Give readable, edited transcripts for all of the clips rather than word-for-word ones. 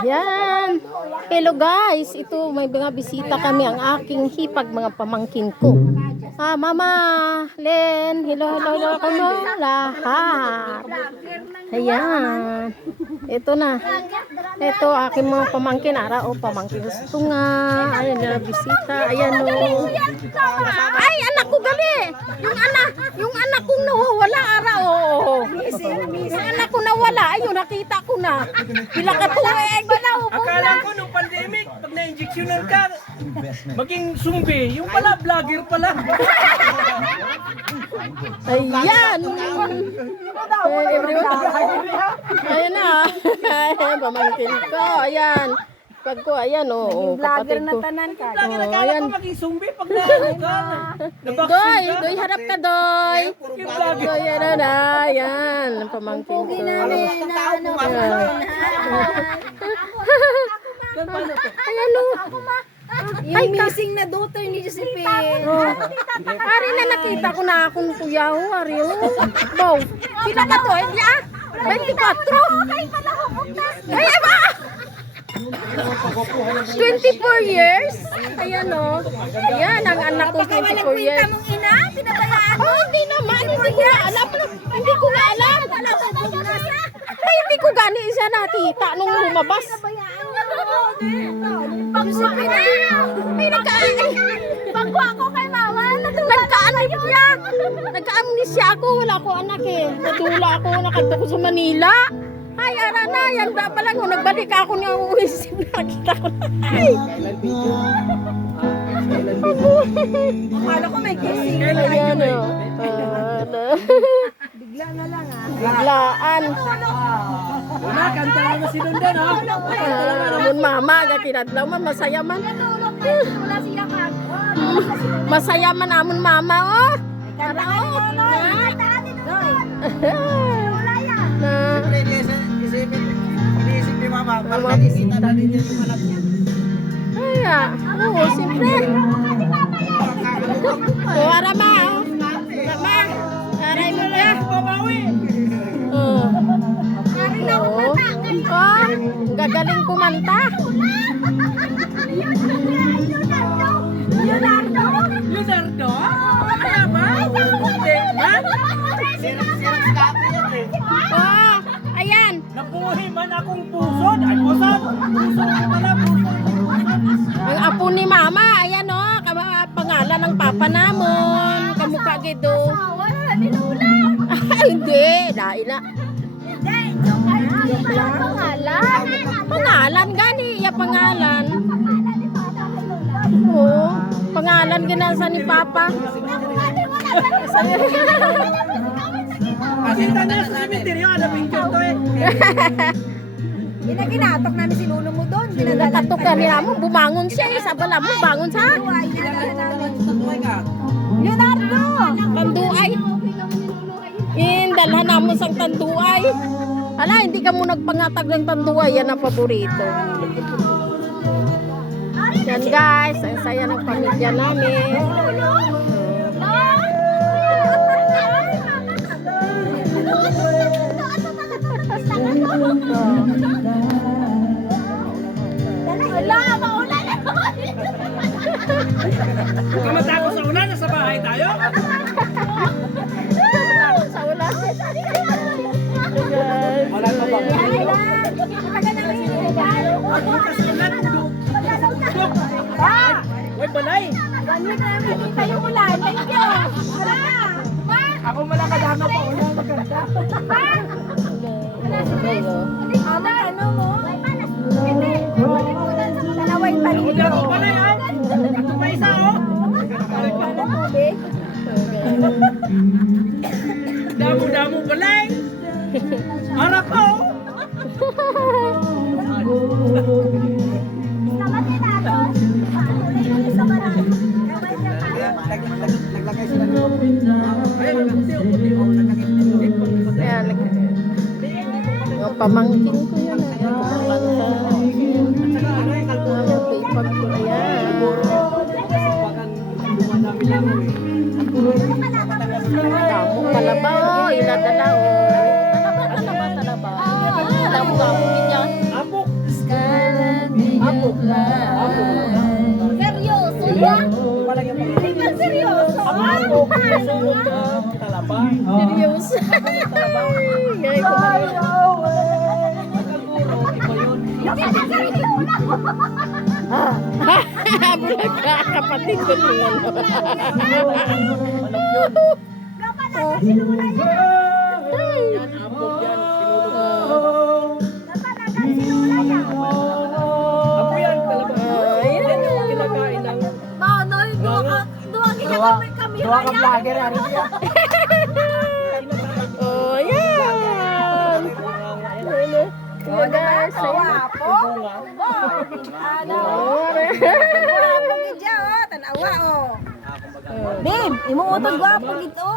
Yan. Hello guys, ito may mga bisita kami, ang aking hipag mga pamangkin ko. Mama, Len, hello kamo lahat. Ayan. Ito na. Ito aking mga pamangkin, pamangkin gusto nga. Ayan na bisita. Ayan o. Ay, anak ko gali. Yung anak kong nawawala Yung anak ko nawala, ayun nakita ko na. Bila ka tuweg. Akala ko nung pandemic, pag na-injectionan ka, maging zombie. Yung pala, vlogger pala. Ayan. Ayan na. Pamangkin ko. Ayan. Pag ko, ayan kapatid ko. Vlogger, akala ko maging zombie pag na-ano ka. Doy, harap ka, Doy. Doy, yan na. Ayan. Pamangkin ko. Ayan o. Yung missing na daughter ni Josephine. Ari na nakita ko na akong kuya o. Ari o. Bow. Sila ka to. Hindi 24. Ay, ba? 24 years? Ayan o. Ayan, ang anak ko 24 years. Mong ina, pinabayaan mo. Hindi naman. Hindi ko nga alam. Hindi ko nga alam. Ay, hindi ko gani siya nakita nung lumabas. Josephine, Ay, pagwa ko kay mama. Nagka-amnesia ako. Wala ko anak eh. Natula ako. Nakanta ko sa Manila. Ay, ara na. Yan ba pala. Nagbalik ako niya. Uwisip nakita ko na. Ay. Akala ko may kissing. Ayan o. Bigla na lang Biglaan. Kanta naman si Dundan, ha? Namun mama. Kinadlaw man. Masaya man. Wala siya ka. Masaya man amon mama oh. Ara oh. Na. Iniisip ni Mama, makikita na din yung anak niya. Ay, oo, siyempre. Ara ma. Ma. Aray mo ya. Babawi! Oh. Gagaling kumanta. Leonardo? Kaya ba? Hindi. Ha? Sirap kape yan eh. Oh, ayan. Nabuhi man akong puso. Ay, pusod. Puso pala, puso. Ang apo ni mama, ayan oh, pangalan ng papa namon. Kamukha gido. Wala ni Lola. Hindi, dahil na. Pangalan. Pangalan gani, ya pangalan. Oo, pangalan ginasa ni papa. Kasi tanda sa cemetery, alam picture to eh. Ginatok namin si Nuno mo doon. Nakatok ka niya mo, bumangon siya eh. Sabala mo, bangon siya. Leonardo! Tanduay. Dalhan namon sang tanduay. Ala, hindi ka mo nagpangatag ng tanduay. Yan ang paborito. Yan guys, ang saya ng pamilya namin. Wala, maulan ako. Huwag ka matakot sa ulan, nasa bahay tayo. Sa ulan. Wala ka ba? Uy, balay! Kita yung ulan. Thank you. Ako malakadama pa ulan, maganda. Ano mo? Talaway pa rin. Huwag ako balay, ha? Ako pa isa, oh! Damo-damo balay! Harap ko! Naglagay sila ng Ayan, yung pamangkin ko yan. Pag ko ayan. Damo pala ba? Iladala o. Seryoso ba? Hindi ba seryoso? Sunod ka, talaba. Seryoso. Gaya ko na yun. Kaguro, iba yun. Bulaga, kapatid ko din ano. Yan, apog yan. Sinulog. Apo yan, talaba. Yan yung kinakain ng... Manoy, duwag kami. Dua ka vlogger, ano siya? Oh, yan. Oh, guys. Wapo. Wapo gidya, oh. Tanawa, oh. Babe, imuutog wapo gito.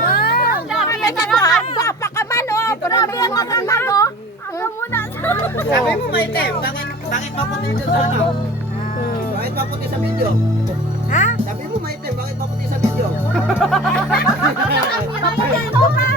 Wow, dami yan pa ka man, oh. Dami yan naman, oh. Hanggang muna. Sabi mo, Maitem, bakit maputi dyan sa ano? Bakit maputi sa video? Ha? Sabi mo, Maitem, bakit maputi sa video? Papunta ko ka.